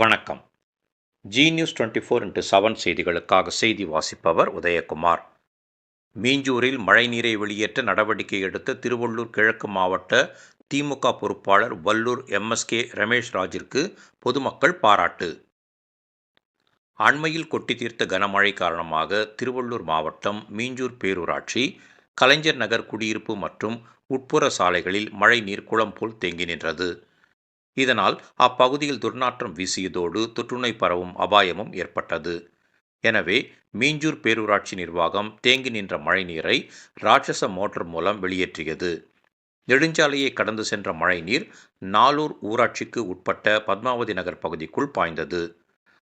வணக்கம். Zee news twenty four into seven செய்திகளுக்காக செய்தி வாசிப்பவர் உதயகுமார். மீஞ்சூரில் மழைநீரை வெளியேற்ற நடவடிக்கை எடுத்த திருவள்ளூர் கிழக்கு மாவட்ட திமுக பொறுப்பாளர் வல்லூர் எம்எஸ்கே ரமேஷ் ராஜிற்கு பொதுமக்கள் பாராட்டு. அண்மையில் கொட்டி தீர்த்த கனமழை காரணமாக திருவள்ளூர் மாவட்டம் மீஞ்சூர் பேரூராட்சி கலைஞர் நகர் குடியிருப்பு மற்றும் உட்புற சாலைகளில் மழைநீர் குளம் போல் தேங்கி நின்றது. இதனால் அப்பகுதியில் துர்நாற்றம் வீசியதோடு தொற்றுநோய் பரவும் அபாயமும் ஏற்பட்டது. எனவே மீஞ்சூர் பேரூராட்சி நிர்வாகம் தேங்கி நின்ற மழைநீரை ராட்சச மோட்டார் மூலம் வெளியேற்றியது. நெடுஞ்சாலையை கடந்து சென்ற மழைநீர் நாலூர் ஊராட்சிக்கு உட்பட்ட பத்மாவதி நகர் பகுதிக்குள் பாய்ந்தது.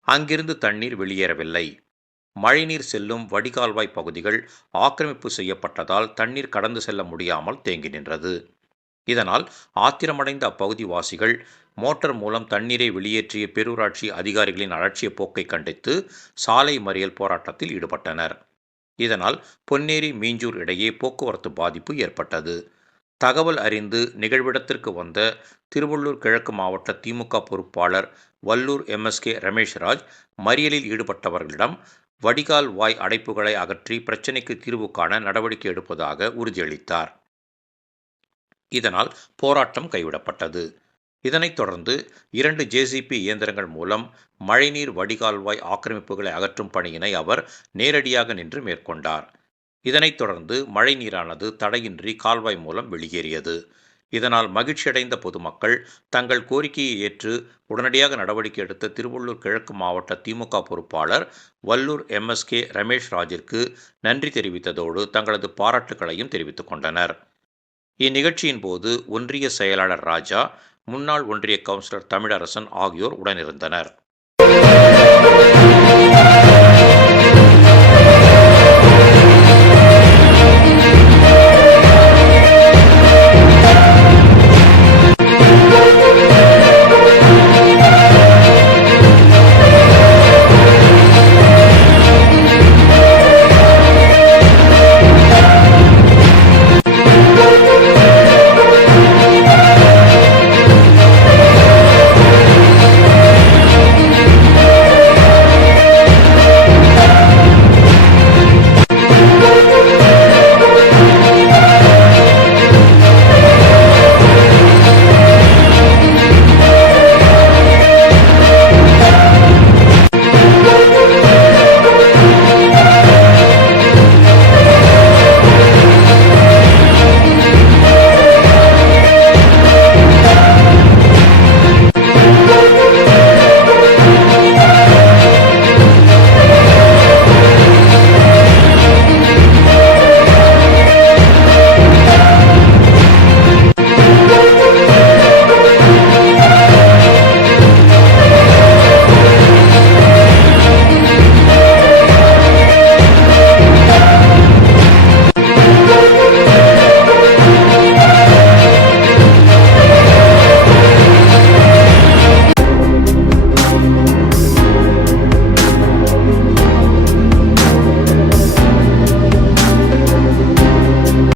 அங்கிருந்து தண்ணீர் வெளியேறவில்லை. மழைநீர் செல்லும் வடிகால்வாய் பகுதிகள் ஆக்கிரமிப்பு செய்யப்பட்டதால் தண்ணீர் கடந்து செல்ல முடியாமல் தேங்கி நின்றது. இதனால் ஆத்திரமடைந்த அப்பகுதி வாசிகள் மோட்டார் மூலம் தண்ணீரை வெளியேற்றிய பேரூராட்சி அதிகாரிகளின் அலட்சிய போக்கை கண்டித்து சாலை மறியல் போராட்டத்தில் ஈடுபட்டனர். இதனால் பொன்னேரி மீஞ்சூர் இடையே போக்குவரத்து பாதிப்பு ஏற்பட்டது. தகவல் அறிந்து நிகழ்விடத்திற்கு வந்த திருவள்ளூர் கிழக்கு மாவட்ட திமுக பொறுப்பாளர் வல்லூர் எம்எஸ்கே ரமேஷ்ராஜ் மறியலில் ஈடுபட்டவர்களிடம் வடிகால் வாய் அடைப்புகளை அகற்றி பிரச்சினைக்கு தீர்வு காண நடவடிக்கை எடுப்பதாக உறுதியளித்தார். இதனால் போராட்டம் கைவிடப்பட்டது. இதனைத் தொடர்ந்து இரண்டு ஜேசிபி இயந்திரங்கள் மூலம் மழைநீர் வடிகால்வாய் ஆக்கிரமிப்புகளை அகற்றும் பணியினை அவர் நேரடியாக நின்று மேற்கொண்டார். இதனைத் தொடர்ந்து மழை நீரானது தடையின்றி கால்வாய் மூலம் வெளியேறியது. இதனால் மகிழ்ச்சியடைந்த பொதுமக்கள் தங்கள் கோரிக்கையை ஏற்று உடனடியாக நடவடிக்கை எடுத்த திருவள்ளூர் கிழக்கு மாவட்ட திமுக பொறுப்பாளர் வல்லூர் எம்எஸ்கே ரமேஷ் ராஜிற்கு நன்றி தெரிவித்ததோடு தங்களது பாராட்டுகளையும் தெரிவித்துக் கொண்டனர். இந்நிகழ்ச்சியின் போது ஒன்றிய செயலாளர் ராஜா முன்னாள் ஒன்றிய கவுன்சிலர் தமிழரசன் ஆகியோர் உடனிருந்தனர்.